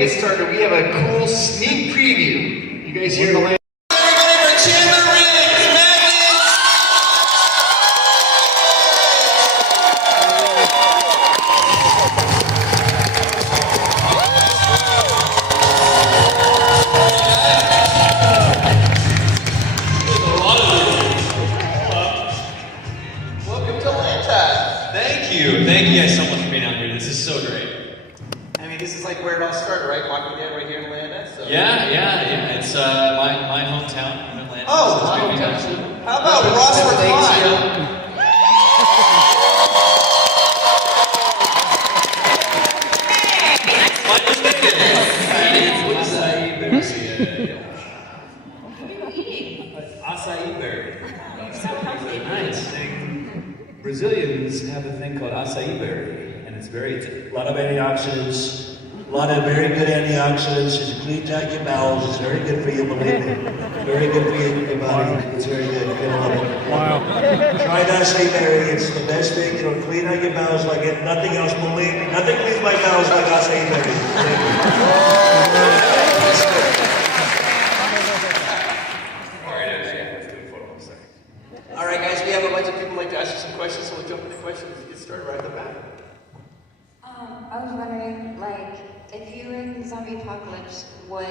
get started, we have a cool sneak preview. You guys hear the land? Everybody for Chandler! Thank you guys so much for being out here. This is so great. I mean, this is like where it all started, right? Walking Dead right here in Atlanta. So. Yeah. It's my hometown in Atlanta. Oh, so my hometown too. How about Ross Marquand? What is Acai berry. Nice. Brazilians have a thing called acai berry, and it's a lot of antioxidants, a lot of very good antioxidants. It cleans out your bowels. It's very good for you, believe me. Very good for your body. It's very good. You're gonna love it. Wow. Try acai berry. It's the best thing. It'll clean out your bowels like nothing else. Believe me. Nothing cleans my bowels like acai berry. All right, guys, we have a bunch of people like to ask you some questions, so we'll jump into questions and get started right at the back. I was wondering, like, if you were in the zombie apocalypse, what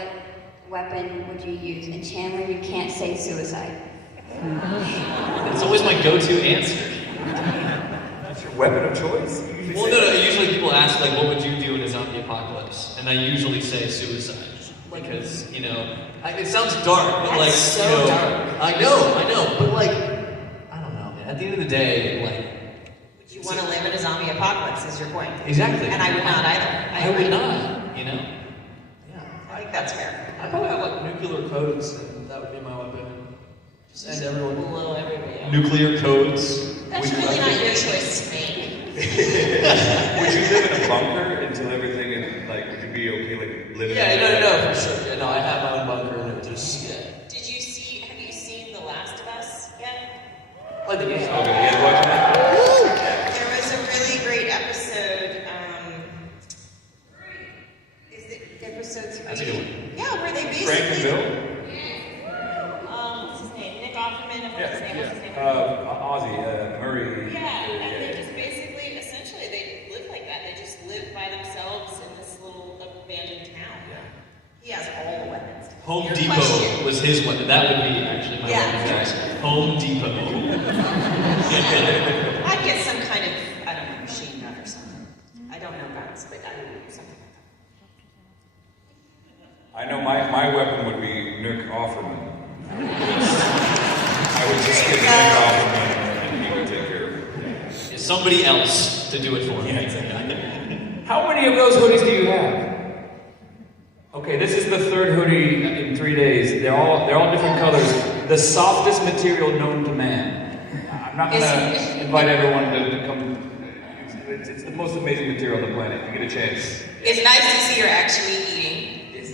weapon would you use? And Chandler, you can't say suicide. It's always my go-to answer. That's your weapon of choice? Well, no, usually people ask, like, what would you do in a zombie apocalypse? And I usually say suicide. Because, it sounds dark, but That's so dark. I know, but like, I don't know, man. At the end of the day, like... You want to live in a zombie apocalypse, is your point. Exactly. And I would not either. I would not, Yeah, I think that's fair. I'd probably have, like, nuclear codes, and that would be my weapon. Just end everyone. Blow everybody up. Nuclear codes. That's really not your choice to make. Would you live in a bunker until everything is, would you be okay, living Yeah, no, for sure. Yeah, no, I have my own bunker, and it just, Have you seen The Last of Us yet? Like the game. Okay, yeah, watching that. There was a really great episode, is it episode 3? That's a good one. Yeah, where they basically... Frank and Bill? What's his name? Nick Offerman? What's his name? Ozzy, Murray. Yeah, and they just basically, essentially, they live like that. They just live by themselves in this little abandoned town. Yeah. He has all the weapons. Home Your Depot question. was his weapon. That would be actually my weapon, guys. Home Depot. I'd get some kind of, I don't know, machine gun or something. I don't know guns, but I would do something like that. I know my weapon would be Nick Offerman. I would just get Nick Offerman and he would take care of it. Somebody else to do it for me. How many of those hoodies do you have? Okay, this is the third hoodie in 3 days. They're all different colors. The softest material known to man. I'm not gonna invite everyone to come. It's the most amazing material on the planet. If you get a chance. It's nice to see you're actually eating.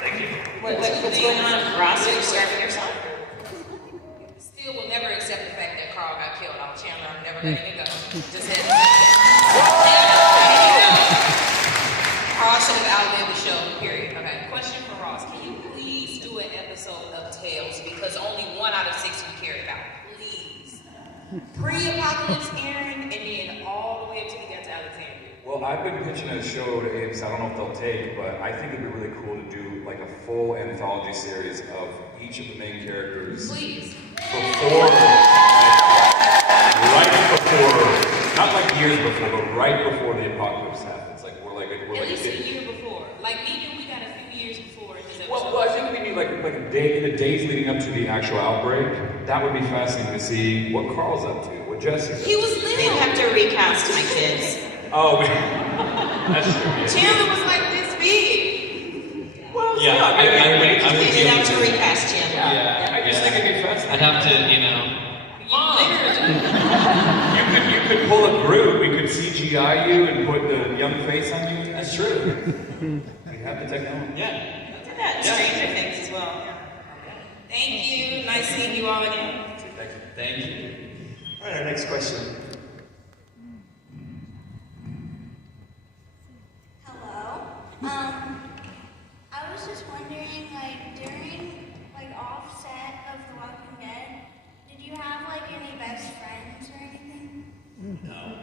Thank you. What's going on? Ross, are you starving yourself? Still will never accept the fact that Carl got killed. I'm Chandler. I'm never letting it go. Just had Carl should have outlived the show, period. Okay, question for Ross. Can you please do an episode of Tales? Because only 1 out of 6 you cared about. Please. Pre-apocalypse Aaron, and then all the way up till we got to Alexandra. Well, I've been pitching a show to AMC. I don't know if they'll take, but I think it'd be really cool to do like a full anthology series of each of the main characters. Please. Before, right before, not like years before, but right before the apocalypse happens. At least a year before. Like, even we got a few years before this episode. Well, I think we need like a day, in the days leading up to the actual outbreak. That would be fascinating to see what Carl's up to, what Jesse's up to. He was little. They'd have to recast my kids. Oh, that's true. Chandler was like this big. Well, Yeah, I would be They'd able have to to. recast Chandler. Yeah, I just think it'd be fascinating. I'd have to, You could pull a Groot. We could CGI you and put the young face on you. That's true. We have the technology. Yeah. Did that in Stranger Things as well. Thank you. Nice seeing you all again. Thank you. All right, our next question. was wondering, like, during, like, offset of The Walking Dead, did you have, like, any best friends or anything? No.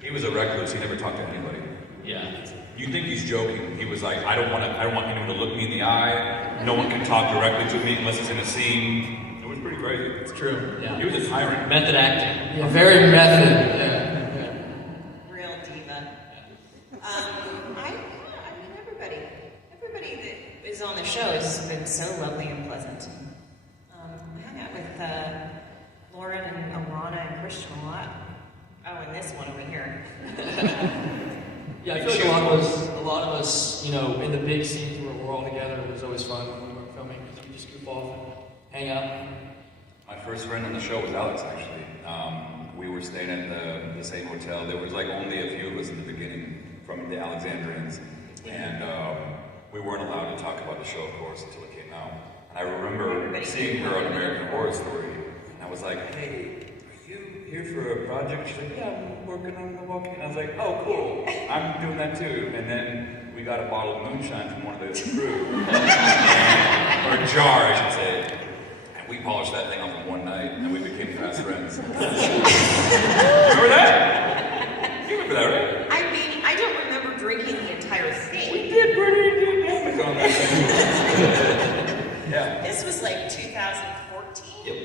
He was a recluse. He never talked to anybody. Yeah. You think he's joking? He was like, I don't want anyone to look me in the eye. No one can talk directly to me unless it's in a scene. It was pretty crazy. It's true. Yeah. He was a tyrant. Method acting. Yeah, very method. Yeah. Real diva. I mean, everybody that is on the show has been so lovely and pleasant. I hung out with Lauren and Alana and Christian a lot. Oh, and this one over here. Yeah, I feel like a lot of us, you know, in the big scene where we're all together, it was always fun when we were filming because we just goof off and hang out. My first friend on the show was Alex, actually. We were staying at the same hotel. There was like only a few of us in the beginning from the Alexandrians, and we weren't allowed to talk about the show, of course, until it came out. And I remember seeing her on American Horror Story, and I was like, hey, are you here for a project? She's like, yeah, I'm working on The Walking Dead. I was like, oh, cool, I'm doing that too. And then we got a bottle of moonshine from one of the crew, or a jar, I should say. And we polished that thing off in one night, and we became fast friends. Remember that? You remember that, right? I mean, I don't remember drinking the entire thing. We did, Bernie, did. Yeah. This was like 2014? Yep.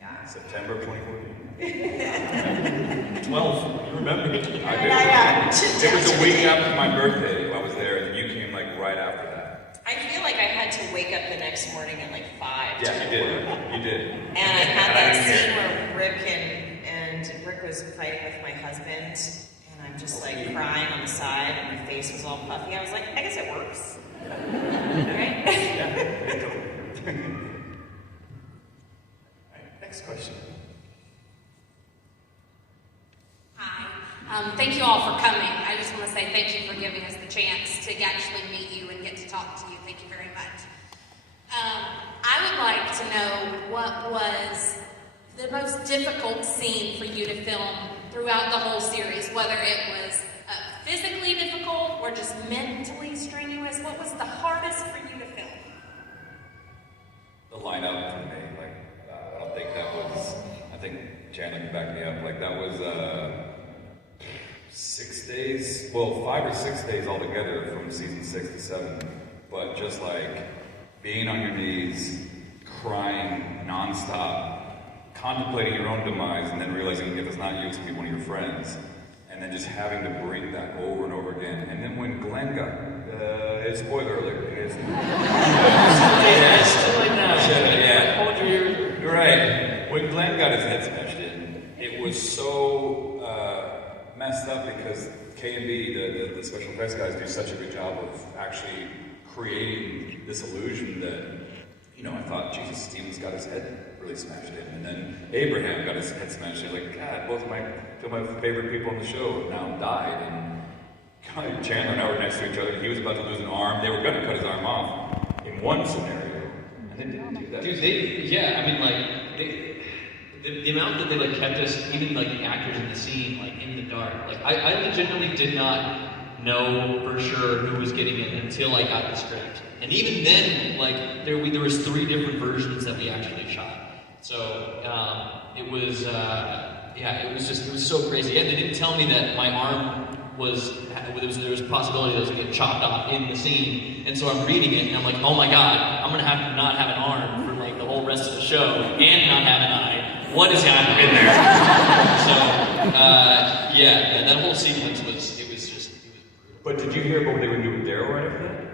Yeah. September 2014. 12. You remember it? I did. It was a week after my birthday. I was there, and you came like right after that. I feel like I had to wake up the next morning at like 5. Yeah, you did. You did. And I had that scene where Rick was fighting with my husband, and I'm just like crying on the side, and my face was all puffy. I was like, I guess it works. Right? Yeah. Next question. Hi. Thank you all for coming. I just want to say thank you for giving us the chance to actually meet you and get to talk to you. Thank you very much. I would like to know what was the most difficult scene for you to film throughout the whole series, whether it was physically difficult or just mentally strenuous. What was the hardest for you to film? The lineup for me, like, I don't think that was, I think Chandler can back me up, like that was 6 days, well 5 or 6 days altogether from season 6 to 7, but just like being on your knees, crying nonstop, contemplating your own demise, and then realizing if it's not you, it's going to be one of your friends, and then just having to breathe that over and over again. And then when Glenn got, spoiler alert, it's too late now. Yeah. Hold your ears. You're right. When Glenn got his head smashed in, it was so messed up because K&B, the special effects guys, do such a good job of actually creating this illusion that, you know, I thought, Jesus, Steven's got his head really smashed in. And then Abraham got his head smashed in. Like, God, two of my favorite people on the show now died. And kind of Chandler and I were next to each other. He was about to lose an arm. They were going to cut his arm off in one scenario. And they didn't do that. Dude, the amount that they like kept us, even like the actors in the scene, like in the dark. Like I legitimately did not know for sure who was getting it until I got the script. And even then, like there was 3 different versions that we actually shot. So it was it was so crazy. And they didn't tell me that my arm there was a possibility that it was gonna get chopped off in the scene. And so I'm reading it and I'm like, oh my God, I'm gonna have to not have an arm for like the whole rest of the show and not have an eye. What is happening there? So that whole sequence was brutal. But did you hear about what they were doing with Daryl right after that?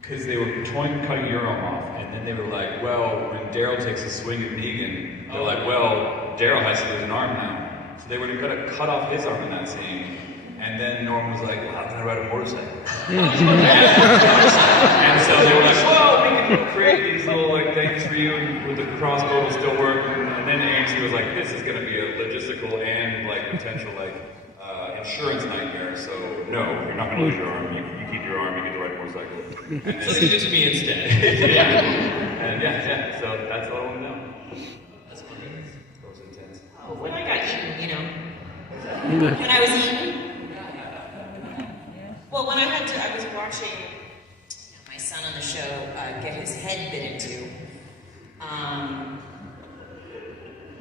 Because they were cutting your arm off, and then they were like, well, when Daryl takes a swing at Negan, they're like, well, Daryl has to lose an arm now. So they were going to cut off his arm in that scene, and then Norm was like, well, how can I ride a motorcycle? And so they were like, well, we can create these little like things for you, and with the crossbow will still work. And then AMC was like, this is going to be a logistical and like potential like insurance nightmare. So no, you're not going to lose your arm. You keep your arm. You get to ride a motorcycle. And then, so they did it to me instead. And yeah. So that's all I want to know. That's funny. That was intense. Oh, when I got eaten, you know. When I was eaten.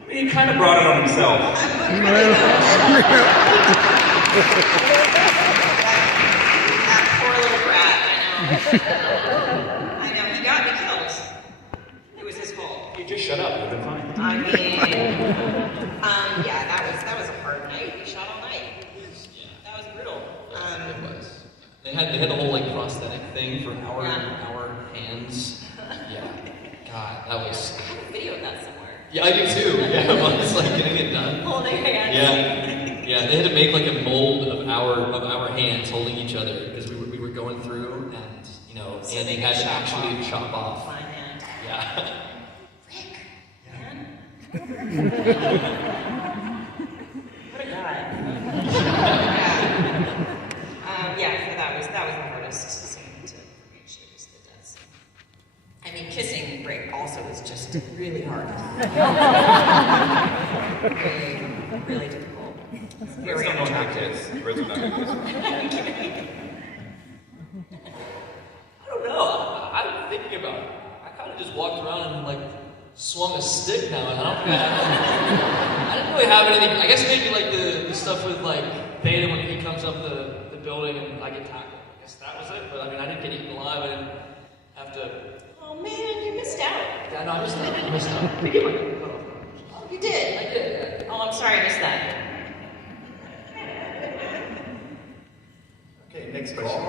I mean, he kind of brought it on himself. That poor little brat, I know, he got me killed. It was his fault. You just shut up, you've been fine. I mean, yeah, that was a hard night. We shot all night. That was brutal. It was. They had the whole like prosthetic thing for our hands. Yeah. God, that was. I have a video of that somewhere. Yeah, I do too. Yeah, I was like getting it done. Holding hands. Yeah, they had to make like a mold of our hands holding each other because we were going through and So Andy they had could to actually chop off. my hand. Yeah. What a guy. Yeah, so that was the hardest scene to reach. It was the death scene. I mean, kissing Rick also was just really hard. really difficult. Very unattractive. Red's not gonna kiss. I don't know. I'm thinking about it. I kind of just walked around and like swung a stick now, and I didn't really have anything. I guess maybe like the stuff with like Theta when he comes up the building and I get tackled. I guess that was it. But I mean, I didn't get eaten alive. I didn't have to. Oh man, you missed out. Yeah, no, I missed out. I missed out. They get my cut off. Oh, you did? I did. Yeah. Oh, I'm sorry, I missed that. Okay, next question.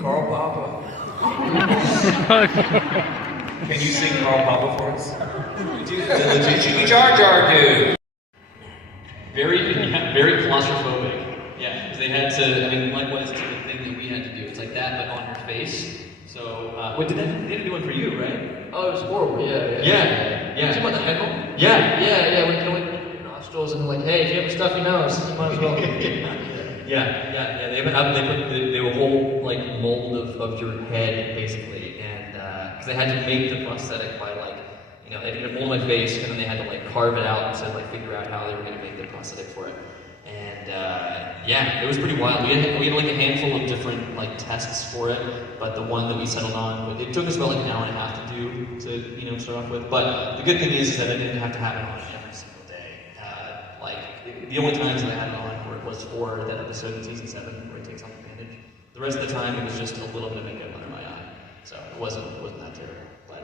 Carl Papa. Can you sing Carl Papa for us? The Jimmy Jar Jar dude. Very claustrophobic. Yeah, because they had to. I mean, likewise to the thing that we had to do. It's like that, but on your face. So, wait, they didn't do one for you, right? Oh, it was horrible. Yeah. Yeah. Talking about the heckle? Yeah. Yeah. When you go in your nostrils and like, hey, if you have a stuffy nose, you might as well. Yeah. They were whole like mold of your head basically, and because they had to make the prosthetic by like they did a mold of my face, and then they had to like carve it out and like figure out how they were going to make the prosthetic for it. And it was pretty wild. We had like a handful of different like tests for it, but the one that we settled on, it took us about like an hour and a half to do to start off with. But the good thing is that I didn't have to have it on every single day. The only times that I had it on was for that episode in season 7 where he takes off the bandage. The rest of the time it was just a little bit of makeup under my eye, so it wasn't that terrible. But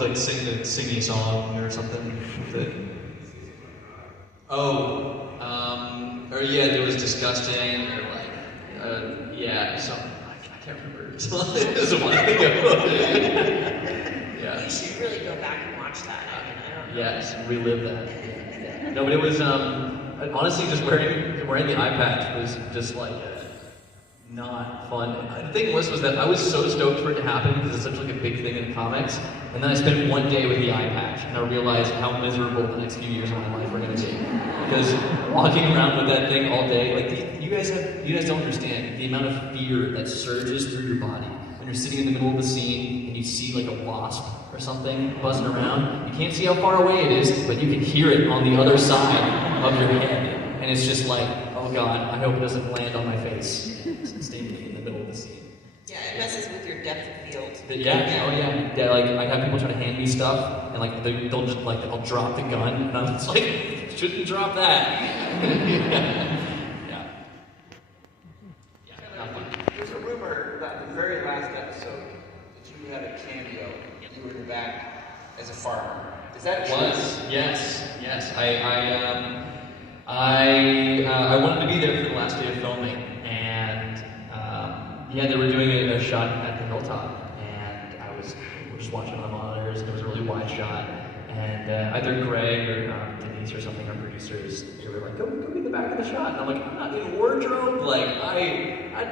like singing a song or something. There was disgusting or like something. I can't remember. It was a while ago. Yeah. You should really go back and watch that. Yes, relive that. Yeah. No, but it was honestly just wearing the eye patch was just like not fun. The thing was that I was so stoked for it to happen because it's such like a big thing in comics, and then I spent one day with the eye patch, and I realized how miserable the next few years of my life are going to be. Because walking around with that thing all day, like you guys don't understand the amount of fear that surges through your body when you're sitting in the middle of the scene and you see like a wasp or something buzzing around. You can't see how far away it is, but you can hear it on the other side of your head, and it's just like, oh God, I hope it doesn't land on my face. Stay in the middle of the scene. Yeah, it messes with your depth of field. Yeah, like I have people try to hand me stuff, and like they'll just like I'll drop the gun, and I'm just like, shouldn't drop that. There's a rumor that in the very last episode that you had a cameo. You were back as a farmer. Is that true? Yes. I wanted to be there for the last day of filming, and they were doing a shot at the hilltop, and we were just watching on the monitors, and it was a really wide shot, and either Greg or Denise or something, our producers, they were like, go be in the back of the shot, and I'm like, I'm not in wardrobe, like, I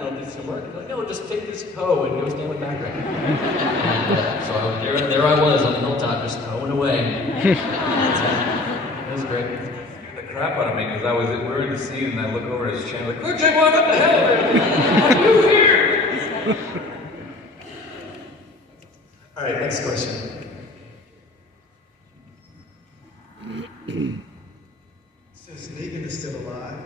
don't know if this is gonna work. They're like, no, just take this hoe and go stand in the background. And, so there I was on the hilltop, just hoeing away. It was great. Crap out of me because we were in the scene and I look over at his Chandler like, Good, what the hell? Are you here? All right, next question. Since Negan is still alive,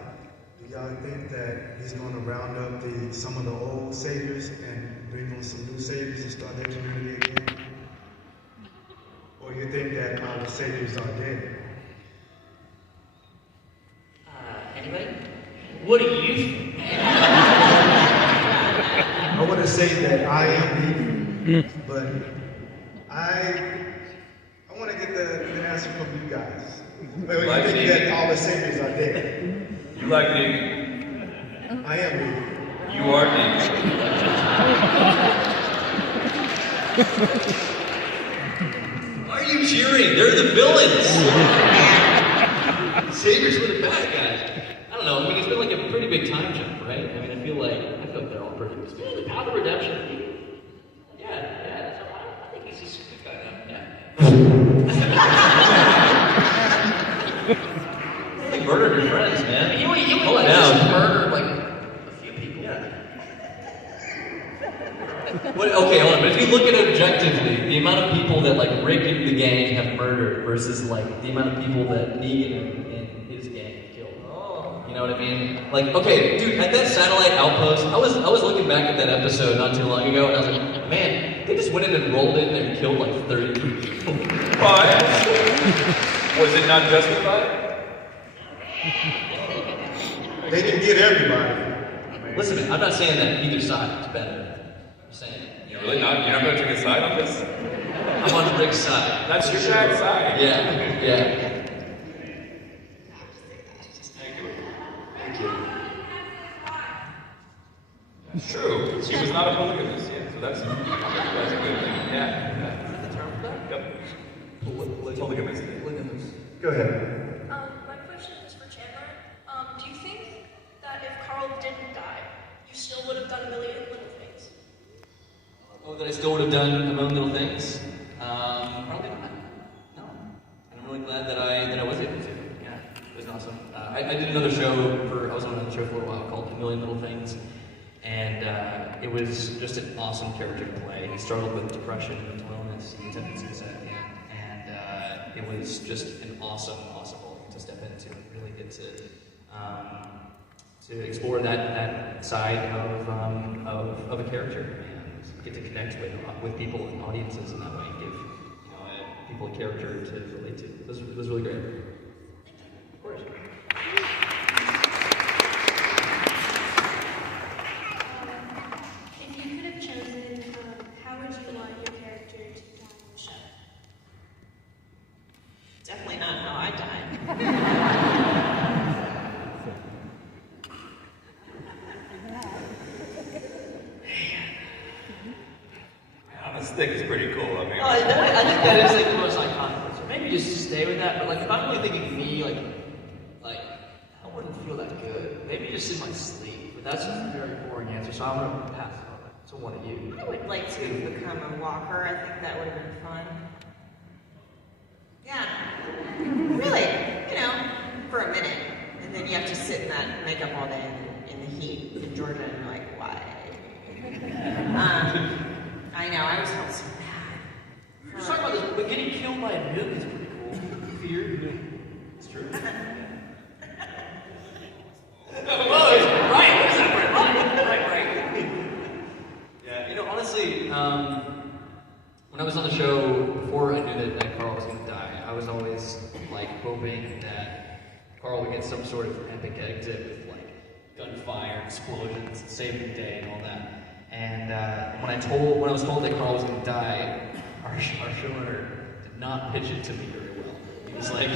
do y'all think that he's going to round up some of the old saviors and bring on some new saviors and start their community again? think that our saviors are dead? Anybody? What do you think? I want to say that I am leaving, but I want to get the answer from you guys. Wait, you Like think me? that all the saviors are dead? You like me? I am leaving. You are me. Why are you cheering? They're the villains. Saviors were the bad guys. I don't know. I mean, it's been like a pretty big time jump, right? I mean, I feel like they're all pretty. Especially the Path of Redemption. Yeah. I think he's just a good guy now. Yeah. They murdered your friends, man. You just murdered like a few people. Yeah. Okay, hold on. But if you look at it objectively, the amount of people that like Rick and the gang have murdered versus like the amount of people that Negan and his gang have killed. You know what I mean? Like, okay, dude, at that satellite outpost, I was looking back at that episode not too long ago, and I was like, man, they just went in and rolled in and killed like 30 people. Why? Was it not justified? They didn't get everybody. Listen, man, I'm not saying that either side is better. I'm saying You're really not? You're not going to take a side on this? I'm on Rick's side. That's your dad's side. Yeah. That's true. She was not a polygamist yet, so that's a good thing. Yeah. Yep. Polygamist. Go ahead. My question is for Chandler. Do you think that if Carl didn't die, you still would have done a million little things? Oh, that I still would have done a million little things? Probably not. No. And I'm really glad that I was able to. Yeah, it was awesome. I did another show I was on another show for a while called A Million Little Things. And it was just an awesome character to play. He struggled with depression, mental illness, he attempted suicide at the end. And it was just an awesome role to step into and really get to explore that side of a character and get to connect with people and audiences in that way and give people a character to relate to. It was really great. Of course. If you could have chosen, how would you want your character to die in the show? Definitely not how I died. On a stick is pretty cool. I mean, I think that is like the most iconic one. So maybe just stay with that. But like, if I'm really thinking me, like I wouldn't feel that good. Maybe just in my sleep. But that's just a very boring answer. So I'm gonna pass it on to one of you. I would like to become a walker. I think that would have been fun. Yeah. Really, for a minute. And then you have to sit in that makeup all day in the heat in Georgia, and you're like, why? I know, I always felt so bad. We're just talking about this, but getting killed by a nuke is pretty cool. Fear. It's true. Well, it's right. Where's that right? Yeah, honestly, when I was on the show, before I knew that Carl was going to die, I was always like hoping that Carl would get some sort of epic exit with like gunfire, explosions, and saving the day, and all that. And when I was told that Carl was going to die, our showrunner did not pitch it to me very well. He was like,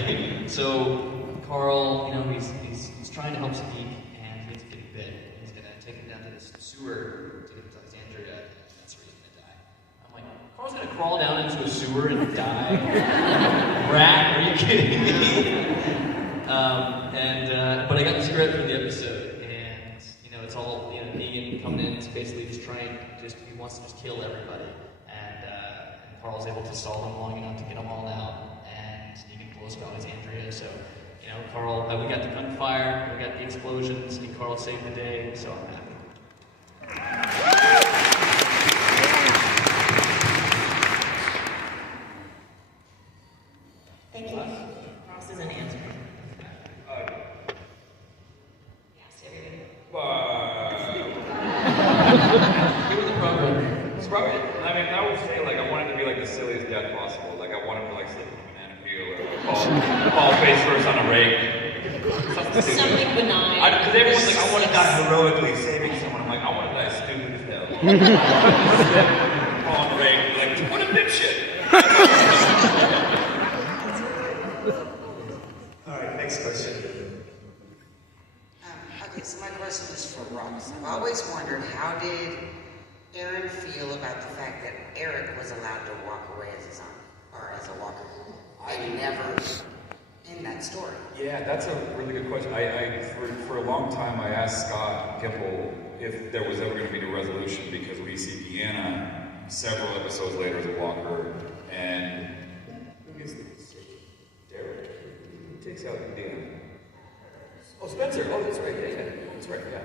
so Carl, he's trying to help Sadiq, and he's getting bit. He's going to take him down to this sewer to Alexandria, and that's where he's going to die. I'm like, Carl's going to crawl down into a sewer and die? Rat, are you kidding me? But I got the script for the episode, and it's all Negan coming in. It's basically just he wants to just kill everybody, and Carl's able to stall him long enough to get them all out, and Negan blows up Alexandria. So Carl, we got the gunfire, we got the explosions, and Carl saved the day. So I'm happy. Thank you. Ross isn't answering. It's probably, I would say, I wanted to be like the the silliest death possible. Like I want him to like slip a banana peel or fall face first on a rake. Something benign. Because everyone's like, I want to die heroically, saving someone. I'm like, I want to die stupid as hell. Fall on a rake, like, what a dipshit. All right, next question. Okay, so my question is for Ross. I've always wondered, how did Aaron feel about the fact that Eric was allowed to walk away as a zombie, or as a walker, and never in that story? Yeah, that's a really good question. For a long time, I asked Scott Gimple if there was ever going to be a resolution, because we see Deanna several episodes later as a walker, and who gets Derek? Who takes out Deanna? Oh, Spencer. Oh, that's right. Yeah, that's right. Yeah.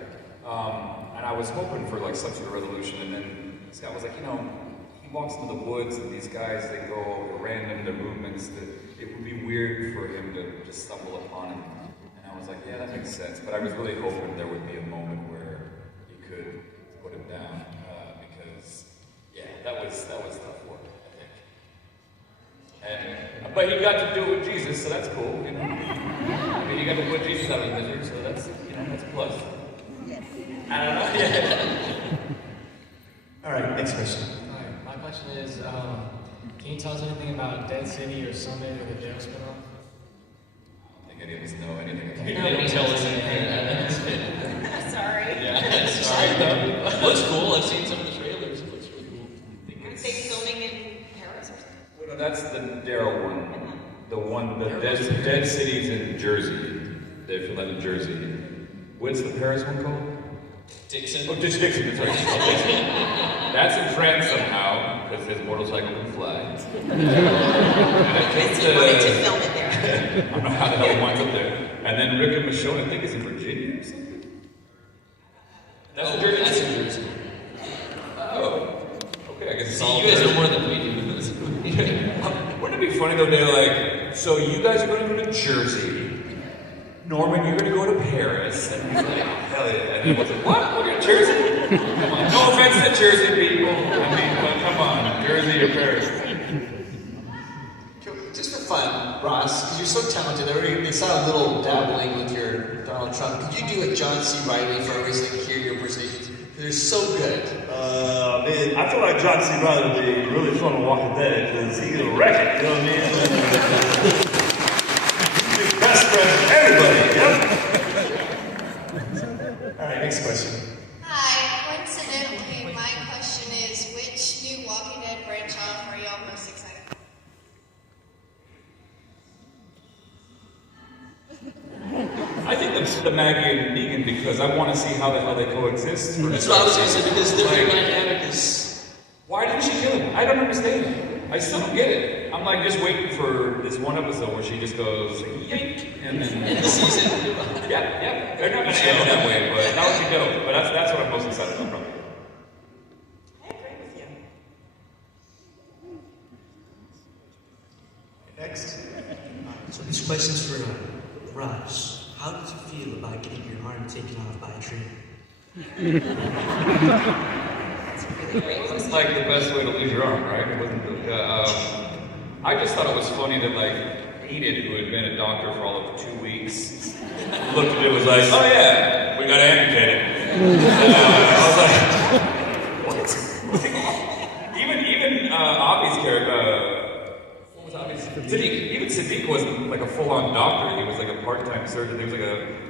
And I was hoping for like some sort of resolution, and then Scott was like, you know, he walks into the woods, and these guys, they go over random their movements. That it would be weird for him to just stumble upon him. And I was like, yeah, that makes sense. But I was really hoping there would be a moment where he could put him down, because yeah, that was tough work, I think. But he got to do it with Jesus, so that's cool, you know. I mean, he got to put Jesus out of the misery, so that's, you know, that's a plus. I don't know. All right, next question. Alright, my question is, can you tell us anything about Dead City or Sunday or the jail spinoff? I don't think any of us know anything about They don't tell us anything. Sorry. Yeah, sorry. Looks cool. I've seen some of the trailers. It looks really cool. Aren't they filming in Paris or something? Well, no, that's the Daryl one. The Dead Cities in Jersey. They filmed that in Jersey. What's the Paris one called? Dixon. Oh, Dixon, that's right. That's in France somehow, because his motorcycle can fly. He wanted to film it there. I don't know how the hell he winds up there. And then Rick and Michonne, I think, is in Virginia or something? That's in Jersey. That's in Jersey. Oh. Okay, I guess it's all you guys know more than we do. Wouldn't it be funny though, they're like, so you guys are going to go to Jersey. Norman, you're going to go to Paris. And he's like, oh, hell yeah. And then what's like, what? We're going to Jersey? Come on. No offense to Jersey people. I mean, but come on. Jersey or Paris? Just for fun, Ross, because you're so talented, they saw a little dabbling with your Donald Trump. Could you do a John C. Reilly for everybody so they can hear your impersonations? They're so good. Man, I feel like John C. Reilly would be really fun to walk the dead, because he could wreck it, you know what I mean? He's the best friend of everybody, yep. All right, next question. Hi, coincidentally, my question is, which new Walking Dead branch off are y'all most excited for? I think the Maggie and Negan, because I want to see how the hell they coexist. That's what I was going to say, because their dynamic is... Why didn't she kill him? I don't understand. I still don't get it. I'm like just waiting for this one episode where she just goes, yank, and then... In the season. Yeah. They're not going to end it that way, but that would be dope. But that's what I'm most excited about, probably. I agree with you. Next. So this question's for Raj. How did you feel about getting your arm taken off by a tree? It's like the best way to lose your arm, right? It wasn't. I just thought it was funny that like Enid, who had been a doctor for all of 2 weeks, looked at it was like, oh yeah, we got to amputate it. I was like, what? even Avi's character. What was Avi's? Sadiq. Even Sadiq wasn't like a full-on doctor. He was like a part-time surgeon. He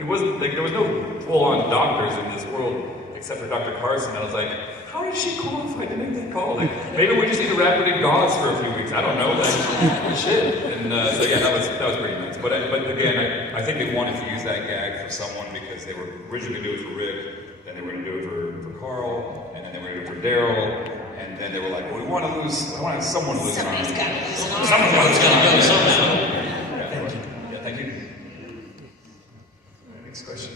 wasn't like there was no full-on doctors in this world except for Dr. Carson. I was like, how is she qualified to make that call? Like, maybe we just need to wrap it in gauze for a few weeks. I don't know. Like, shit. And so yeah, that was pretty nuts. But again, I think they wanted to use that gag for someone because they were originally going to do it for Rick, then they were going to do it for Carl, and then they were going to do it for Daryl, and then they were like, well, we want to have someone lose an arm. Somebody's got to lose an arm. Someone's got to lose an arm. Yeah, thank you. Next question.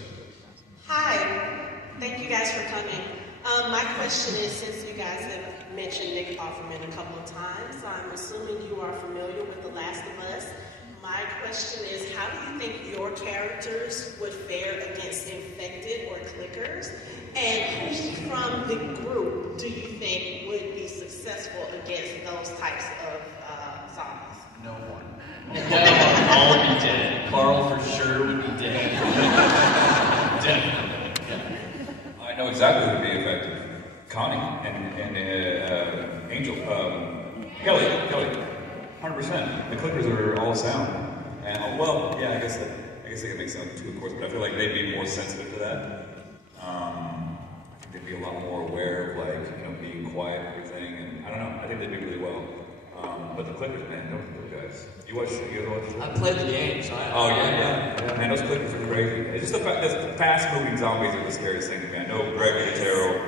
Hi. Thank you guys for coming. My question is, since you guys have mentioned Nick Offerman a couple of times, I'm assuming you are familiar with The Last of Us. My question is, how do you think your characters would fare against infected or clickers? And who from the group do you think would be successful against those types of zombies? No one. They'll all be dead. Carl for sure would be dead. Definitely. Yeah. I know exactly who would be effective. Connie and Angel. Kelly. 100%. The clickers are all sound. And well, yeah, I guess they can make sound too, of course, but I feel like they'd be more sensitive to that. I think they'd be a lot more aware of being quiet and everything. And I don't know. I think they'd do really well. But the clickers, man, those guys. You guys watch the I played the game, so I. Oh yeah. Man, those clickers are crazy. It's just the fact that fast-moving zombies are the scariest thing to me. I know Greg Terrell,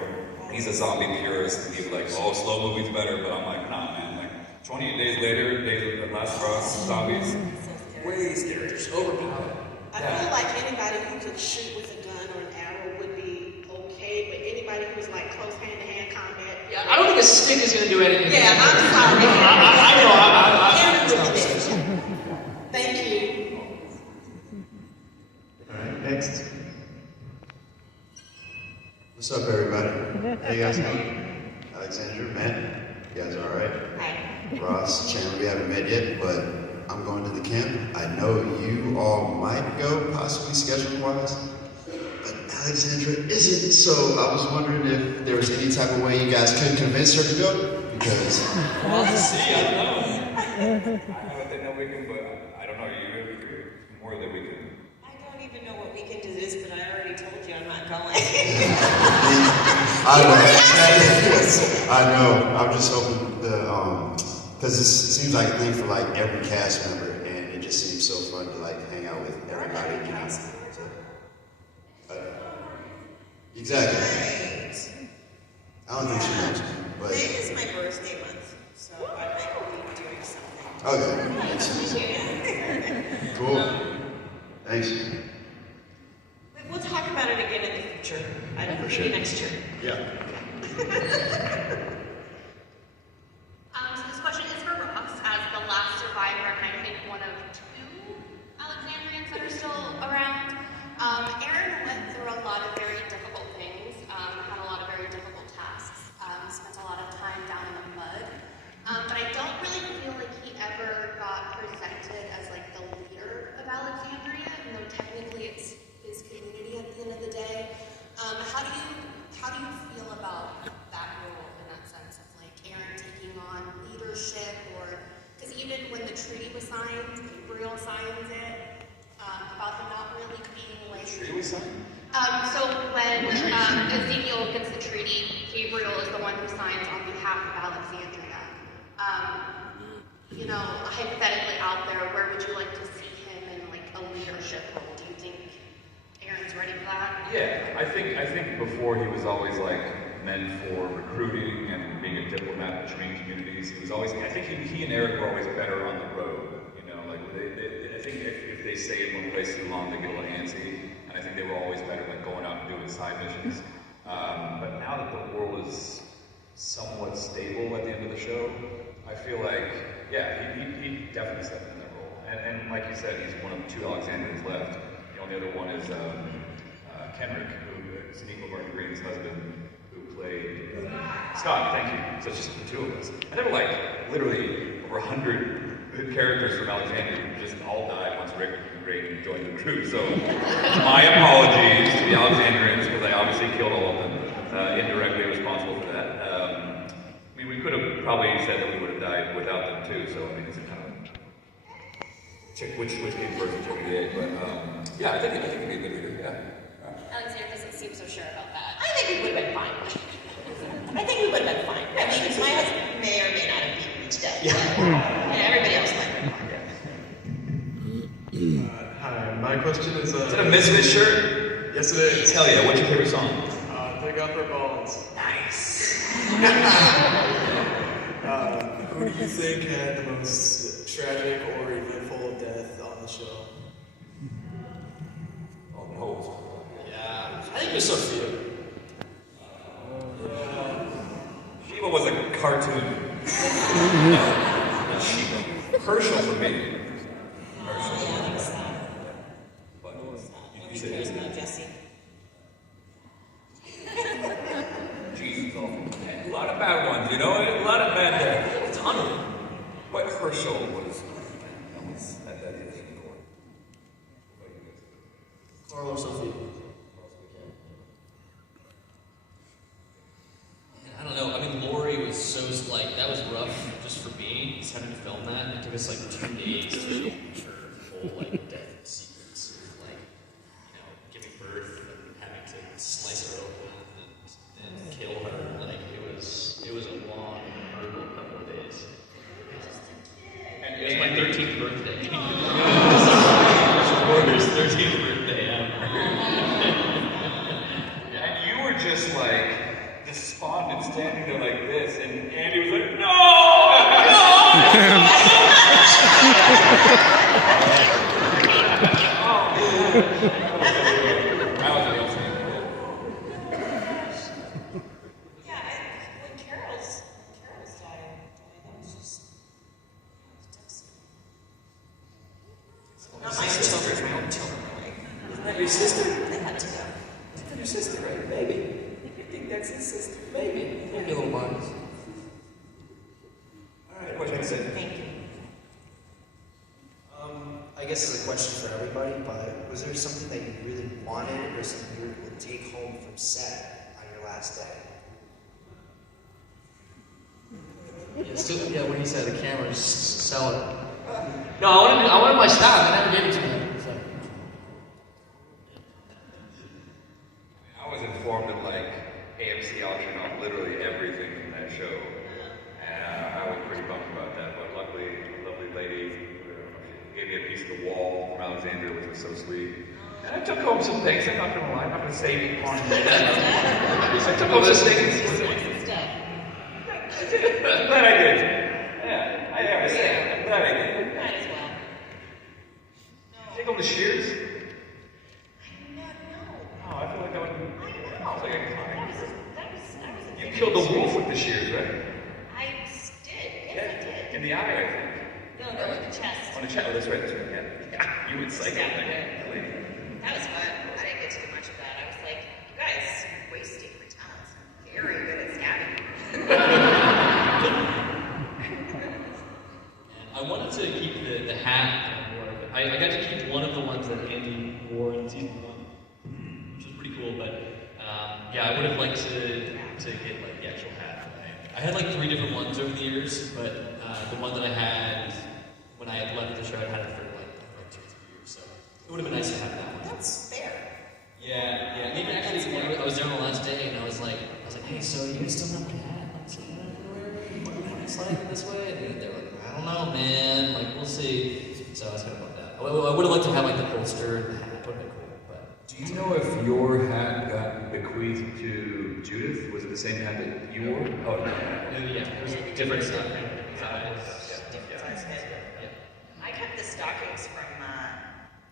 he's a zombie purist, and he's like, oh, slow movie's better, but I'm like, nah, man. 28 days later, Days of the Last of Us, zombies, way scarier, overpowered. I feel like anybody who could shoot with a gun or an arrow would be okay, but anybody who's like close hand-to-hand combat. Yeah, I don't think a stick is going to do anything. Yeah, I'm sorry. I know. Thank you. All right, next. What's up, everybody? How you guys doing? Alexandra, Matt, you guys all right? Hi. Ross, Chandler, we haven't met yet, but I'm going to the camp. I know you all might go, possibly scheduling-wise, but Alexandra isn't, so I was wondering if there was any type of way you guys could convince her to go, because... Well, see, I don't know. I have that weekend, but I don't know. You're more than weekend. I don't even know what weekend it is, but I already told you I'm not going. I know. I'm just hoping because it seems like a thing for like every cast member, and it just seems so fun to like hang out with everybody. You know? Exactly. I don't think she knows, but May is my birthday month, so I might be doing something. okay, makes sense. Cool. Thanks. We'll talk about it again in the future. Maybe next year. Yeah. So this question is for Ross, as the last survivor, and I think one of two Alexandrians that are still around. Aaron went through a lot of very difficult things, had a lot of very difficult tasks, spent a lot of time down in the mud, but I don't really feel like he ever got presented as like the leader of Alexandria, even though technically it's his community at the end of the day. How do you feel about that role in that sense of like Aaron taking on leadership, or because even when the treaty was signed, Gabriel signs it about him not really being like. The treaty was signed? So when D.CMill gets the treaty, Gabriel is the one who signs on behalf of Alexandria. Hypothetically out there, where would you like to see him in like a leadership role? Do you think Aaron's ready for that? Yeah, I think before he was always like meant for recruiting and being a diplomat between communities. He was always. I think he and Eric were always better on the road. I think if they stay in one place too long, they get a little antsy. And I think they were always better like going out and doing side missions. But now that the world is somewhat stable at the end of the show, I feel like, yeah, he definitely stepped in that role. And like you said, he's one of two Alexandrians left. The only other one is Kenrick, who is Nico Martin Green's husband, who played Scott. Thank you. So it's just the two of us. And there were like literally over 100 characters from Alexandria who just all died once Rick Green joined the crew. So my apologies to the Alexandrians, because I obviously killed all of them, indirectly responsible for that. We could have probably said that we would have died without them too. So it's a kind of check which came first and check the egg. But yeah, I think it'd be a good leader. Yeah. Alexander doesn't seem so sure about that. I think we would have been fine. I think we would have been fine. I mean, my husband may or may not have beaten me to death. And everybody else might have been fine. Hi, my question is... Is that a Misfit shirt? Yes, it is. Hell yeah, what's your favorite song? Take Off Our Balls. Nice. Who do you think had the most tragic or eventful death on the show? Oh no. Yeah, I think it was Sophia. Shiva was a cartoon. Not Shiva. Herschel for me. But you said yes. Jesse. Jesus, a lot of bad ones, you know? A lot But Herschel was at that age. Carl or Sophie? I don't know. I mean, Lori was so like that was rough just for me. Just having to film that. It took us like 2 days to film her full like death sequence, like giving birth and having to slice her open and kill her. Like it was a long, brutal couple of days. And it was my 13th birthday. His 13th birthday. And you were just like despondent, standing there like this, and Andy was like, "No, no!" When Carol's died, that was just not my own children, my own children. Isn't that your sister? They had to go. Isn't that your sister, right? Maybe. You think that's his sister? Maybe. Maybe a little biased. Alright, what you say? Thank you. I guess it's a question for everybody, but was there something that you really wanted or something you were going to take home from set on your last day? Yeah, when he said the camera, just sell it. No, I wanted my staff. I never gave it to them. So. I was informed of like AMC auctioned off literally everything from that show, and I was pretty bummed about that. But luckily, a lovely lady gave me a piece of the wall from Alexandra, which was so sweet. And I took home some things. I'm not going to lie. I'm not going to say on I took home some things. I'm glad I did. Yeah, I have to say, I'm glad I did. Might as well. Take home the shears? No. Oh, I feel like I would. I know. It's like a crime. That was You killed the wolf with the shears, right? I did. Yes, I did. In the eye, I think. No, in the chest. On the chest. Oh, that's right. Yeah. You would psycho Yeah, thing. that was fun. I didn't get to do much of that. I was like, you guys are wasting my talents. Very good at stabbing. I wanted to keep the hat that I wore, but I got to keep one of the ones that Andy wore in season 1, which was pretty cool. But yeah, I would have liked to get like the actual hat. I had like 3 different ones over the years, but the one that I had when I had left the show, I had it for like 2 or 3 years. So it would have been nice to have that one. That's fair. Yeah. And even actually, when I was there on the last day, and I was like, hey, so you guys still have my hat? Sliding this way, and they were like, I don't know, man. Like, we'll see. So I was kind of about that. I would have liked to have like the holster and the hat. Would have been cool. But do you know if your hat got bequeathed to Judith? Was it the same hat that you wore? Oh, no. Yeah, it was different stuff. Different size head. I kept the stockings from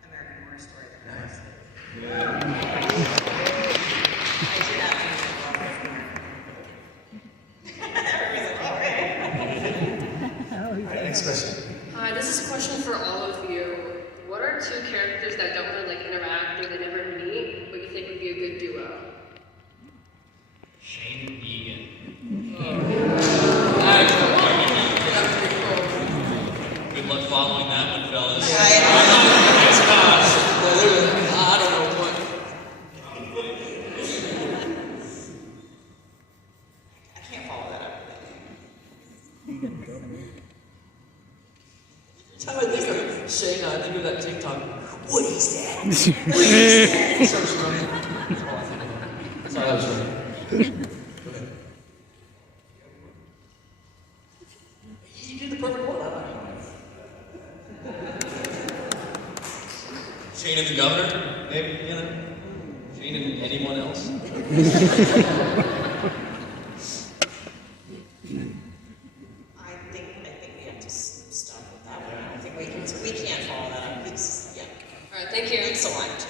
American Horror Story. Nice. I did that. Next question. Hi, this is a question for all of you. What are 2 characters that don't really like interact or they never meet, but you think would be a good duo? Shane and Egan. Good luck following that one, fellas. I don't know what. I can't follow that up. Every time I think of Shane, I think of that TikTok. What is that? What is that? Sorry, that was funny. Go ahead. You did the perfect one. Shane and the governor, maybe, you know? Shane and anyone else? I think we have to stop with that one. I don't think we can't follow that up. Yeah. All right, thank you. Excellent.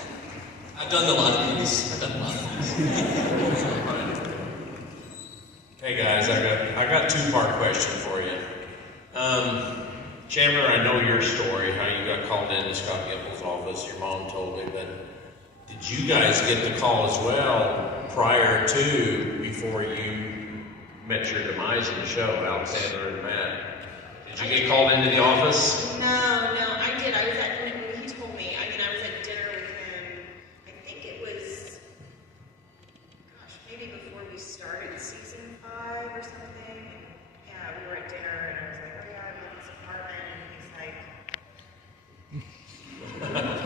I've done a lot of these. Hey guys, I got a 2-part question for you. Chandler, I know your story, how you got called into Scott Gimble's office. Your mom told me, but did you guys get the call as well prior to, before you met your demise in the show, Alexandra and Matt? Did you get called into the office? No, I did. I was at, he told me, I mean, I was at dinner with him, I think it was, gosh, maybe before we started season 5 or something. Yeah, we were at dinner and I was like, oh yeah, I love this apartment.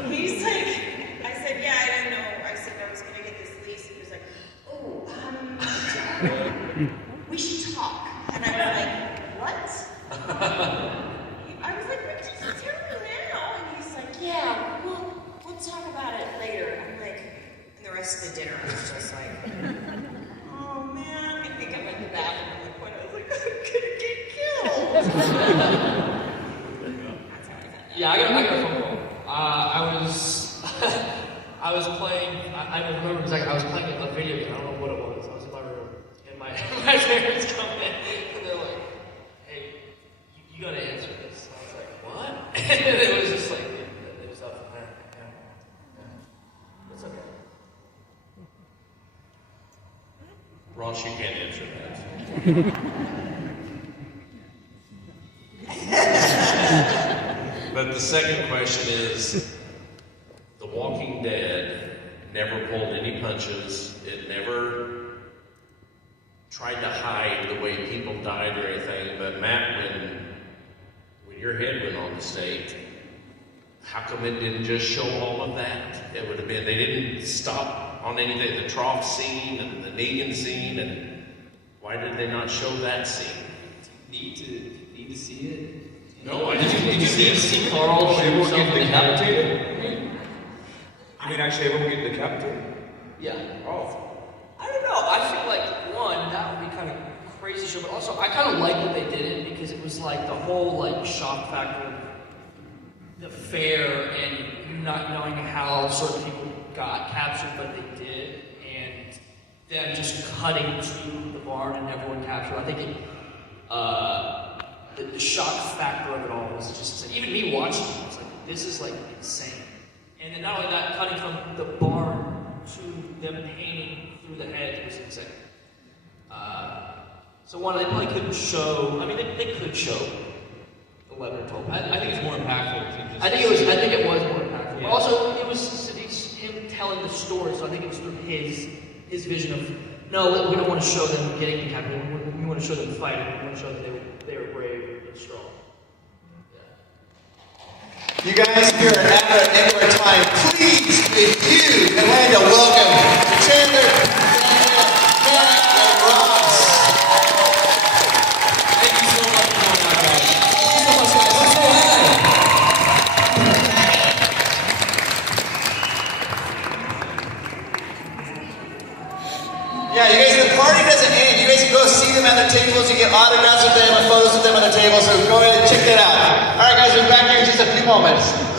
And he's like, I said, yeah, I didn't know. I said I was going to get this lease. He was like, oh, we should talk. And I was like, what? I was like, but just tell me now. And he's like, yeah, we'll talk about it later. I'm like, and the rest of the dinner, I was just like, oh man. I think I went to the bathroom at one point. I was like, I'm gonna get killed. Yeah, I got a phone call. I was playing. I don't remember exactly. I was playing a video game. I don't know what it was. I was in my room, and my parents come in, and they're like, "Hey, you gotta answer this." And I was like, "What?" And it was just like, it was up from there. Yeah. It's okay. Ross, you can't answer that. But the second question is, The Walking Dead never pulled any punches. It never tried to hide the way people died or anything. But Matt, when your head went on the stake, how come it didn't just show all of that? It would have been, they didn't stop on anything, the trough scene and the Negan scene, and why did they not show that scene? Need to see it? No, I Did didn't you need to see it. see Carl shoot Everyone himself get in the head? decapitated? You mean actually everyone get decapitated? Yeah. Oh. I don't know. I feel like, one, that would be kind of crazy show, but also I kind of like that they did it because it was like the whole like shock factor of the fair and not knowing how certain people got captured, but they did, and them just cutting to the barn and everyone captured. I think it, the shock factor of it all was just, even me watching it, I was like, this is like insane. And then not only that, cutting from the barn to them painting through the heads was insane. So one, they probably couldn't show, I mean, they could show 11 or 12. I think it's more impactful to just I think it was more impactful. Yeah. Also, it was him telling the story, so I think it was through his vision of, no, we don't want to show them getting decapitated. We want to show them fighting. We want to show that they were brave and strong. You guys, we are at the end of our time. Please, if you, Amanda, welcome Chandler, Daniel, Matt, and Ross. Thank you so much for coming out, guys. Thank you so much, guys. Let's go ahead. Yeah, you guys, the party doesn't end. You guys can go see them at their tables. You get autographs with them and photos with them at their tables. So go ahead and check that out. All right, guys, we'll be back here in just a few moments.